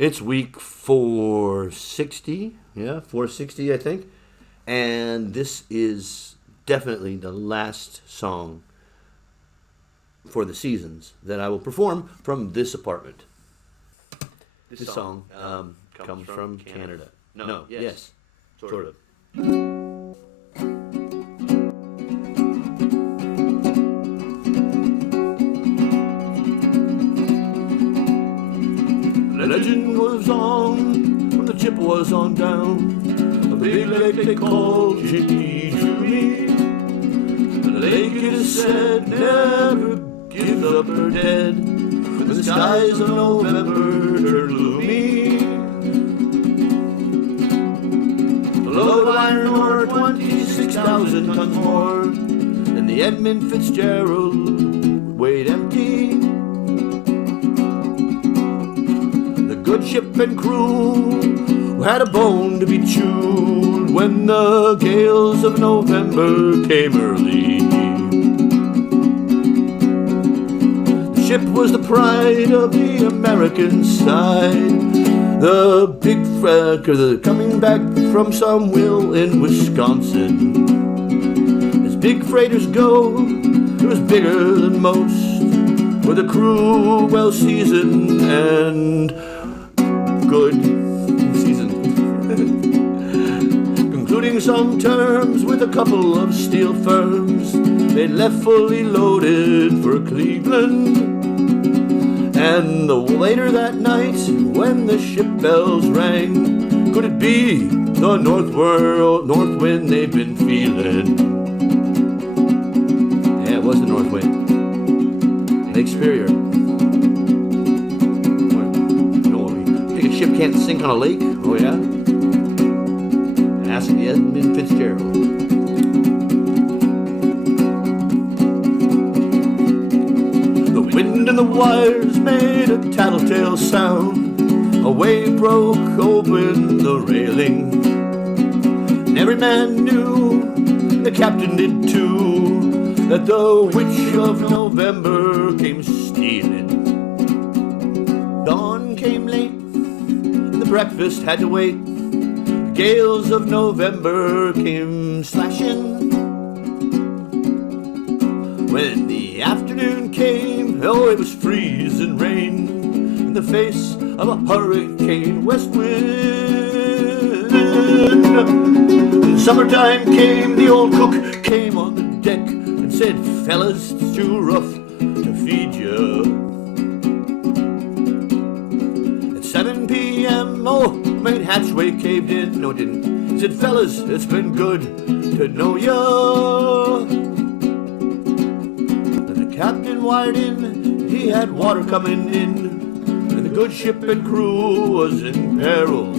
It's week 460. Yeah, 460, I think. And this is definitely the last song for the seasons that I will perform from this apartment. This song comes from Canada. No, yes, sort of. The legend was on when the chip was on down. A big lake they called Jimmy. The lake, it is said, never gives up her dead when the skies of November turn gloomy. The load of iron ore, 26,000 tons more than the Edmund Fitzgerald weighed empty. The good ship and crew had a bone to be chewed when the gales of November came early. The ship was the pride of the American side, the big fracker coming back from some mill in Wisconsin. As big freighters go, it was bigger than most, with a crew well seasoned and good seasoned. Concluding some terms with a couple of steel firms, they left fully loaded for Cleveland. And later that night, when the ship bells rang, could it be the north wind they've been feeling? Yeah, it was the north wind. Lake Superior. No, think a ship can't sink on a lake? Oh yeah? Ask the Edmund Fitzgerald. The wind and the wires made a tattletale sound. A wave broke open the railing. And every man knew, the captain did too, that the witch of November came stealing. Dawn came late, and the breakfast had to wait. The gales of November came slashing. When the afternoon came, oh, it was freezing rain in the face of a hurricane west wind. When summertime came, the old cook came on the deck and said, "Fellas, it's too rough to feed you." At 7 p.m., oh, main hatchway caved in. No, it didn't. He said, "Fellas, it's been good to know you." Captain wired in, he had water coming in, and the good ship and crew was in peril.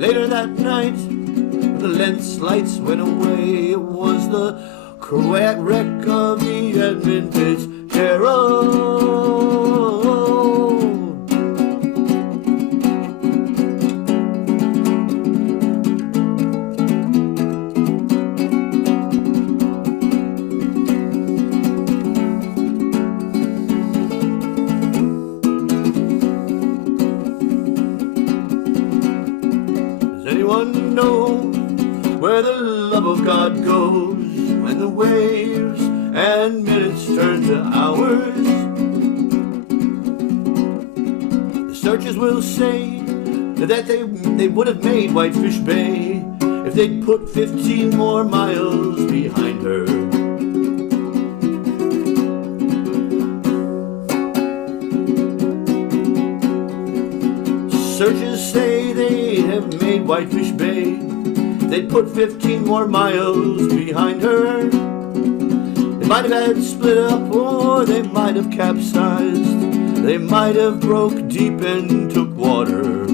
Later that night, the Lentz lights went away. It was the wreck of the Edmund Fitzgerald. Know where the love of God goes when the waves and minutes turn to hours. The searchers will say that they would have made Whitefish Bay if they'd put 15 more miles behind her. Searchers say they have made Whitefish Bay. They'd put 15 more miles behind her. They might have had split up, or they might have capsized. They might have broke deep and took water.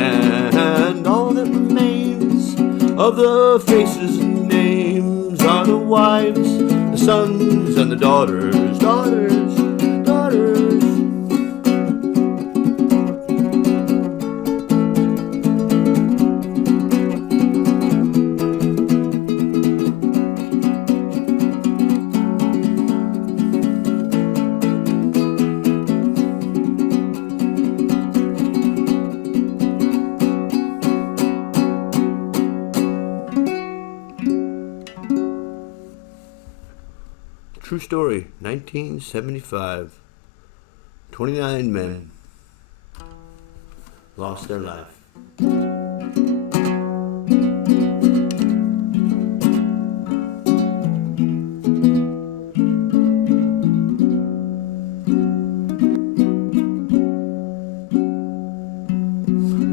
And all that remains of the faces and names are the wives, the sons, and the daughters. True story, 1975. 29 men lost their life.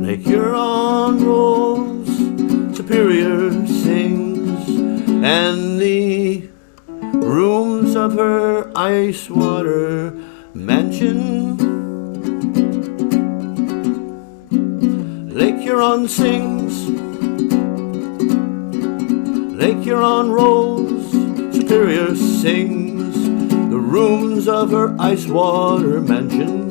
Lake Huron rolls, Superior sings, and the rooms of her ice water mansion. Lake Huron sings, Lake Huron rolls, Superior sings, the rooms of her ice water mansion.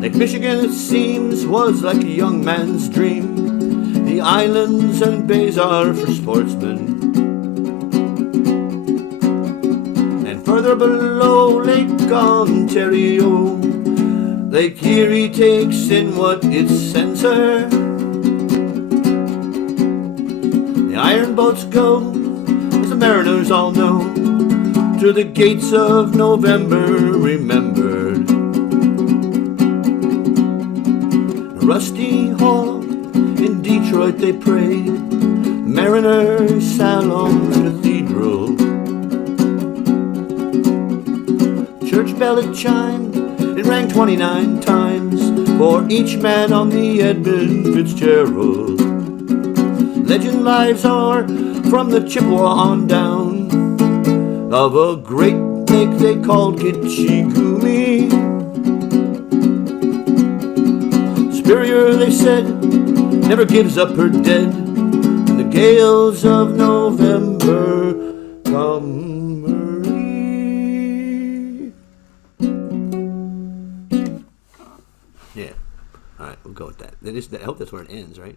Lake Michigan, it seems, was like a young man's dream. The islands and bays are for sportsmen. And further below, Lake Ontario, Lake Erie takes in what it sends her. The iron boats go, as the mariners all know, to the gates of November remembered. Rusty Hall in Detroit they prayed, Mariners' Salon Cathedral. Church bell it chimed, it rang 29 times for each man on the Edmund Fitzgerald. Legend lives are from the Chippewa on down of a great lake they called Gitchigumi. Superior, they said, never gives up her dead in the gales of November come early. Yeah, all right, we'll go with that. I hope that's where it ends, right?